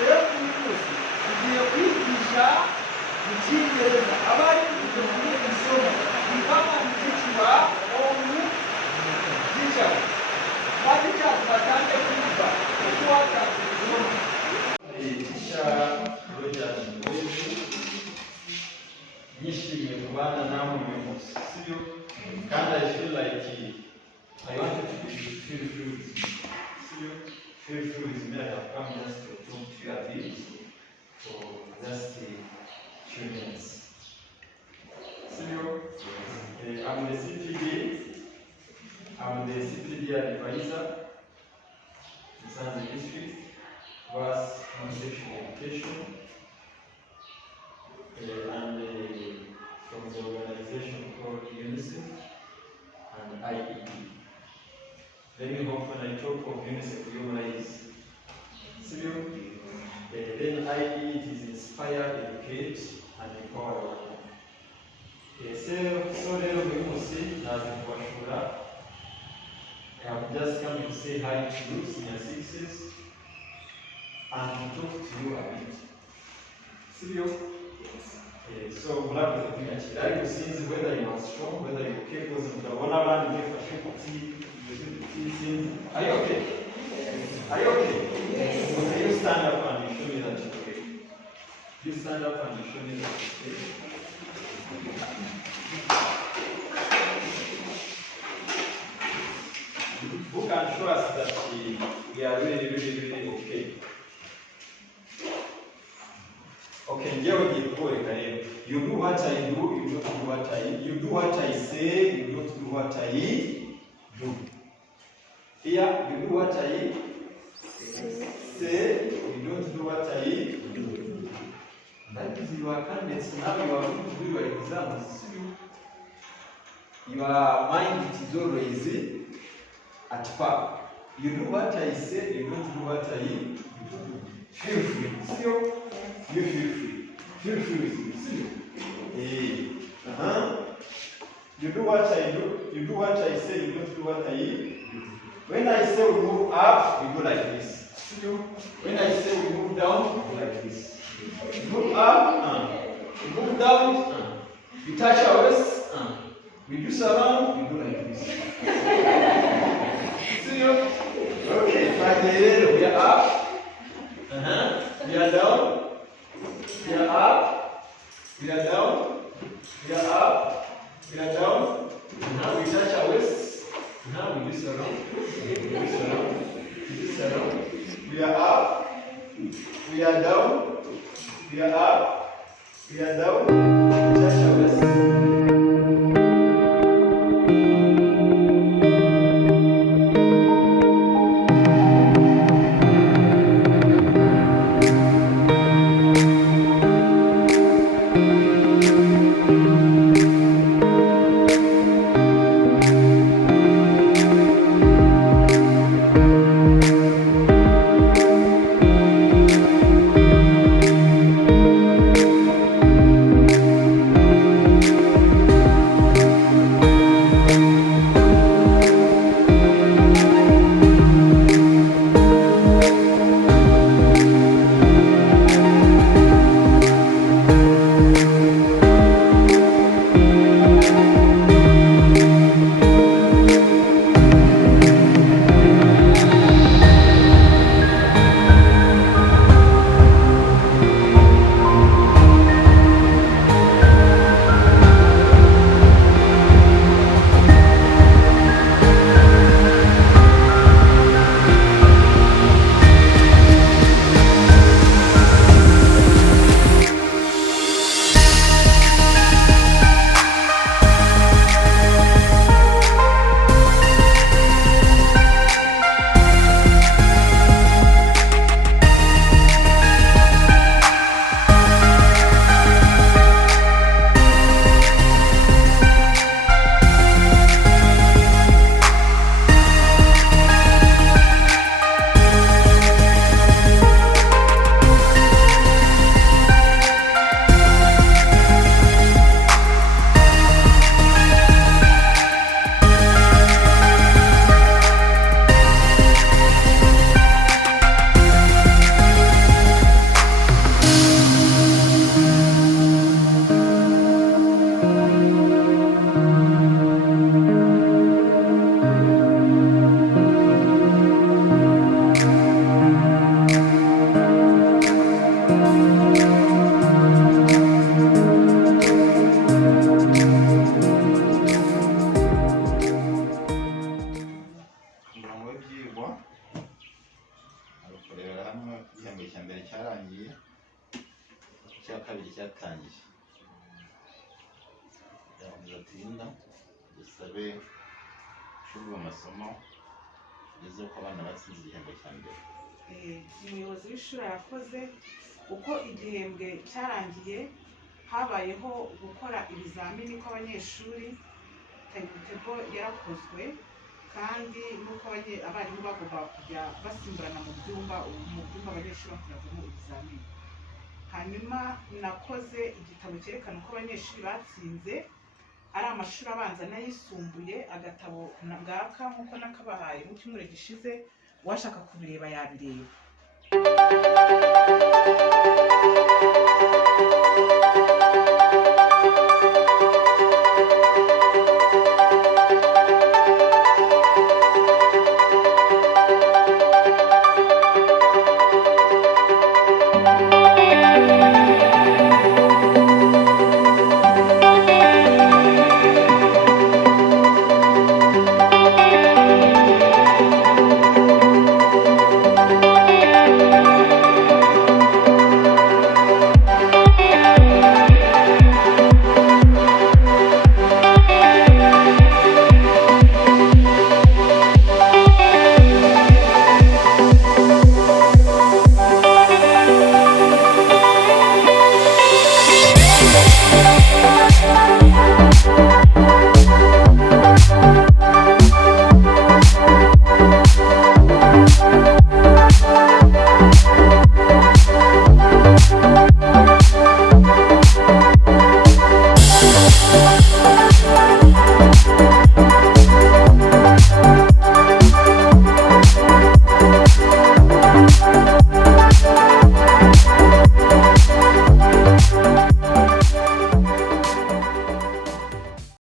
rero kuri munsi tugiye kwigisha mu cyongereza abari kujya isomo rivamo icyitwa omu gicaho kandi cyane batangiye kwiga uko watanze isomo igisha rogers nishimiye kubana namwe uyu munsi sibyo kandi I feel like I wanted to feel free with you. Feel free with me. I have come just to talk to you a bit for just a few minutes. I'm the CPD. I'm the CPD advisor in Science District, was on sexual education, and from the organization called UNICEF and IED. Let me hope when I talk of UNICEF, you realize, then IED is inspire, educate, and empower. So rero uyu munsi naje kubashura. I have just come to say hi to you, senior sixes, and to talk to you a bit. So murakoze kunyakira ariko sinzi whether you are strong, whether you are capable, murabona abandi bifashe kuti. Are you okay? Are you okay? Yes. Okay, you stand up and you show me that you're okay. You stand up and you show me that you're okay. Who can show us that we are really okay? Okay, you do what I do, you don't do what you do what I say, you don't do what I do. Here, you do what I say, you don't do what I do. That is your candidates. Now you are going to do your exams. Your mind is always at par. You do what I say, you don't do what I do. Feel free. You feel free. Feel free with me. You do what I do, you do what I say, you don't do what I do. When I say we move up, we go like this. When I say we move down, we go like this. Move up, we move down, we touch our waist, we do surround, we go like this. Okay, finally we are up, we are down, we are up, we are down, we are up, we are down. Now we touch our waist. Now we do surround. We do surround. We do surround. We are up. We are down. We are up. We are down. We touch our waist. dusabe shuri mu masomo ugeze ko abana batsinze igihembwe cya mbere. Umuyobozi w'ishuri arakoze uko igihembwe cyarangiye habayeho gukora ibizamini kw'abanyeshuri, timetable yarakozwe kandi nuko abarimu bagomba kujya basimburana mu byumba abanyeshuri bakoreramo ibizamini. Hanyuma nakoze igitabo cyerekana uko abanyeshuri batsinze ari amashuri abanza n'ayisumbuye, agatabo ngaka nk'uko nakabahaye mu cyumweru gishize, uwashaka kubireba yabireba.